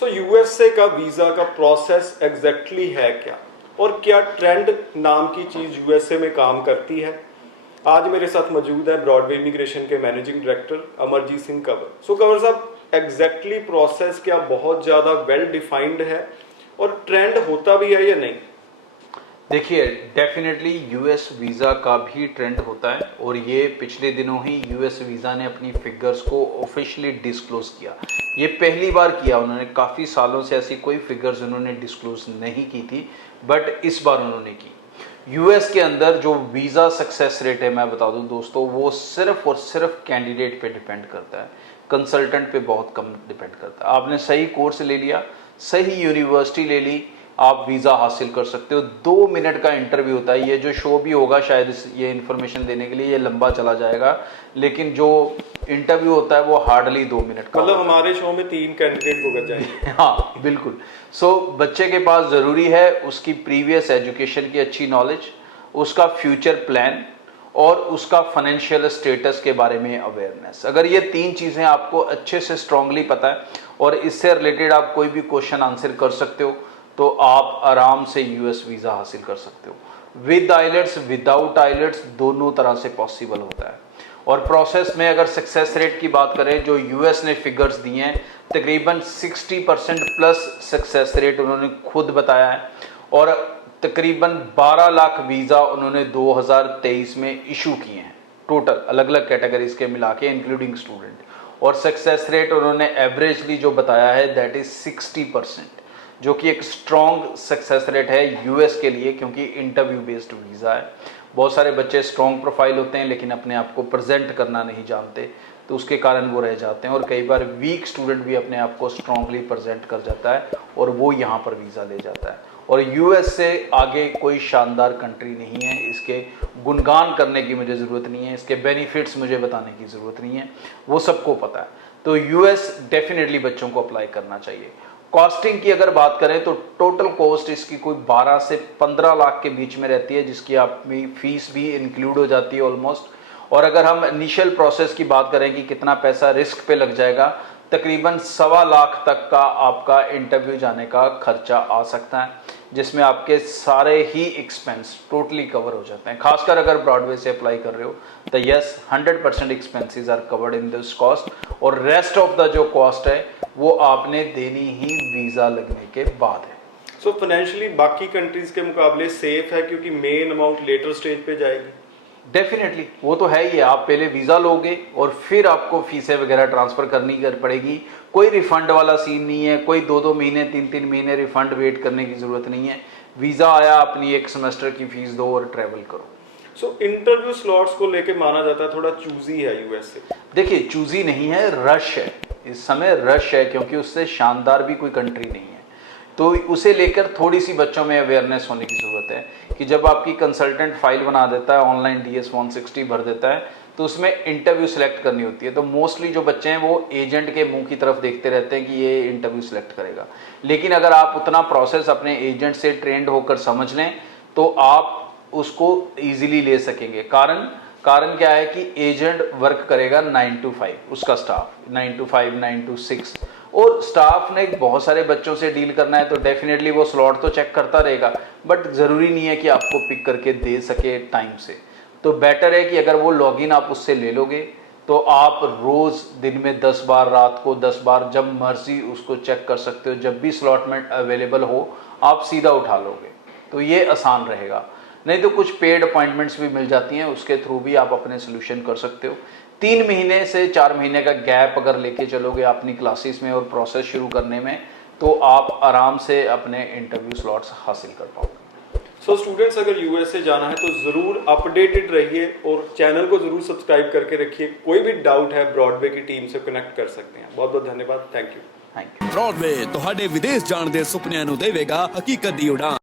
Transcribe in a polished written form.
सो USA का visa का process exactly है क्या, और क्या ट्रेंड नाम की चीज़ यूएसए में काम करती है? आज मेरे साथ मौजूद है ब्रॉडवे इमिग्रेशन के मैनेजिंग डायरेक्टर अमरजीत सिंह कंवर। सो कंवर साहब, एग्जैक्टली प्रोसेस क्या बहुत ज़्यादा वेल डिफाइंड है और ट्रेंड होता भी है या नहीं? देखिए, डेफिनेटली यूएस वीज़ा का भी ट्रेंड होता है और ये पिछले दिनों ही यूएस वीज़ा ने अपनी फिगर्स को ऑफिशियली डिस्क्लोज किया। ये पहली बार किया उन्होंने, काफ़ी सालों से ऐसी कोई फिगर्स उन्होंने डिस्क्लोज नहीं की थी, बट इस बार उन्होंने की। यूएस के अंदर जो वीज़ा सक्सेस रेट है, मैं बता दूं दोस्तों, वो सिर्फ और सिर्फ कैंडिडेट पे डिपेंड करता है, कंसल्टेंट पे बहुत कम डिपेंड करता है। आपने सही कोर्स ले लिया, सही यूनिवर्सिटी ले ली, आप वीज़ा हासिल कर सकते हो। 2 मिनट का इंटरव्यू होता है। ये जो शो भी होगा शायद ये इन्फॉर्मेशन देने के लिए ये लंबा चला जाएगा, लेकिन जो इंटरव्यू होता है वो हार्डली 2 मिनट का। मतलब हमारे शो में 3 कैंडिडेट को कर जाएंगे। हाँ बिल्कुल। सो बच्चे के पास ज़रूरी है उसकी प्रीवियस एजुकेशन की अच्छी नॉलेज, उसका फ्यूचर प्लान और उसका फाइनेंशियल स्टेटस के बारे में अवेयरनेस। अगर ये 3 चीज़ें आपको अच्छे से स्ट्रांगली पता है और इससे रिलेटेड आप कोई भी क्वेश्चन आंसर कर सकते हो, तो आप आराम से यूएस वीज़ा हासिल कर सकते हो। विद आइलेट्स, विदाउट आइलेट्स, दोनों तरह से पॉसिबल होता है। और प्रोसेस में अगर सक्सेस रेट की बात करें, जो यूएस ने फिगर्स दिए हैं, तकरीबन 60% प्लस सक्सेस रेट उन्होंने खुद बताया है। और तकरीबन 12 लाख वीज़ा उन्होंने 2023 में इशू किए हैं, टोटल अलग अलग कैटेगरीज के मिला के, इंक्लूडिंग स्टूडेंट। और सक्सेस रेट उन्होंने एवरेजली जो बताया है दैट इज 60%, जो कि एक स्ट्रॉन्ग सक्सेस रेट है यूएस के लिए, क्योंकि इंटरव्यू बेस्ड वीज़ा है। बहुत सारे बच्चे स्ट्रॉन्ग प्रोफाइल होते हैं लेकिन अपने आप को प्रेजेंट करना नहीं जानते, तो उसके कारण वो रह जाते हैं। और कई बार वीक स्टूडेंट भी अपने आप को स्ट्रांगली प्रेजेंट कर जाता है और वो यहाँ पर वीज़ा ले जाता है। और यूएस से आगे कोई शानदार कंट्री नहीं है, इसके गुणगान करने की मुझे ज़रूरत नहीं है, इसके बेनिफिट्स मुझे बताने की ज़रूरत नहीं है, वो सबको पता है। तो यूएस डेफिनेटली बच्चों को अप्लाई करना चाहिए। कॉस्टिंग की अगर बात करें तो टोटल कॉस्ट इसकी कोई 12 से 15 लाख के बीच में रहती है, जिसकी आपकी फीस भी इंक्लूड हो जाती है ऑलमोस्ट। और अगर हम इनिशियल प्रोसेस की बात करें कि कितना पैसा रिस्क पे लग जाएगा, तकरीबन 1.25 लाख तक का आपका इंटरव्यू जाने का खर्चा आ सकता है, जिसमें आपके सारे ही एक्सपेंस टोटली कवर हो जाते हैं। खासकर अगर ब्रॉडवे से अप्लाई कर रहे हो तो yes, 100% expenses are covered in this cost, और रेस्ट ऑफ द जो कॉस्ट है वो आपने देनी ही वीज़ा लगने के बाद है। सो फाइनेंशियली बाकी कंट्रीज के मुकाबले सेफ है, क्योंकि मेन अमाउंट लेटर स्टेज पे जाएगी। डेफिनेटली वो तो है ही। आप पहले वीज़ा लोगे और फिर आपको फीसें वगैरह ट्रांसफ़र करनी पड़ेगी। कोई रिफंड वाला सीन नहीं है, कोई 2-2 महीने 3-3 महीने रिफंड वेट करने की ज़रूरत नहीं है। वीज़ा आया, अपनी 1 सेमेस्टर की फ़ीस दो और ट्रैवल करो। सो इंटरव्यू स्लॉट्स को लेके माना जाता है थोड़ा चूजी है यूएसए। देखिए, चूजी नहीं है, रश है। इस समय रश है, क्योंकि उससे शानदार भी कोई कंट्री नहीं है। तो उसे लेकर थोड़ी सी बच्चों में अवेयरनेस होने की ज़रूरत है कि जब आपकी कंसल्टेंट फाइल बना देता है, ऑनलाइन DS 160 भर देता है, तो उसमें इंटरव्यू सेलेक्ट करनी होती है। तो मोस्टली जो बच्चे हैं वो एजेंट के मुंह की तरफ देखते रहते हैं कि ये इंटरव्यू सेलेक्ट करेगा। लेकिन अगर आप उतना प्रोसेस अपने एजेंट से ट्रेंड होकर समझ लें तो आप उसको ईजिली ले सकेंगे। कारण क्या है कि एजेंट वर्क करेगा 9 to 5, उसका स्टाफ 9 to 5, 9 to 6, और स्टाफ ने बहुत सारे बच्चों से डील करना है, तो डेफिनेटली वो स्लॉट तो चेक करता रहेगा, बट ज़रूरी नहीं है कि आपको पिक करके दे सके टाइम से। तो बेटर है कि अगर वो लॉगिन आप उससे ले लोगे तो आप रोज़ दिन में 10 बार, रात को 10 बार, जब मर्जी उसको चेक कर सकते हो। जब भी स्लॉट में अवेलेबल हो आप सीधा उठा लोगे, तो ये आसान रहेगा। नहीं तो कुछ पेड अपॉइंटमेंट्स भी मिल जाती हैं, उसके थ्रू भी आप अपने सोल्यूशन कर सकते हो। 3 महीने से 4 महीने का गैप अगर लेके चलोगे अपनी क्लासेस में और प्रोसेस शुरू करने में, तो आप आराम से अपने इंटरव्यू स्लॉट्स हासिल कर पाओगे। सो स्टूडेंट्स, अगर यूएसए जाना है तो ज़रूर अपडेटेड रहिए और चैनल को ज़रूर सब्सक्राइब करके रखिए। कोई भी डाउट है ब्रॉडवे की टीम से कनेक्ट कर सकते हैं। बहुत बहुत धन्यवाद। Thank you. ब्रॉडवे ਤੁਹਾਡੇ ਵਿਦੇਸ਼ ਜਾਣ ਦੇ ਸੁਪਨਿਆਂ ਨੂੰ ਦੇਵੇਗਾ ਹਕੀਕਤ ਦੀ ਉਡਾਨ।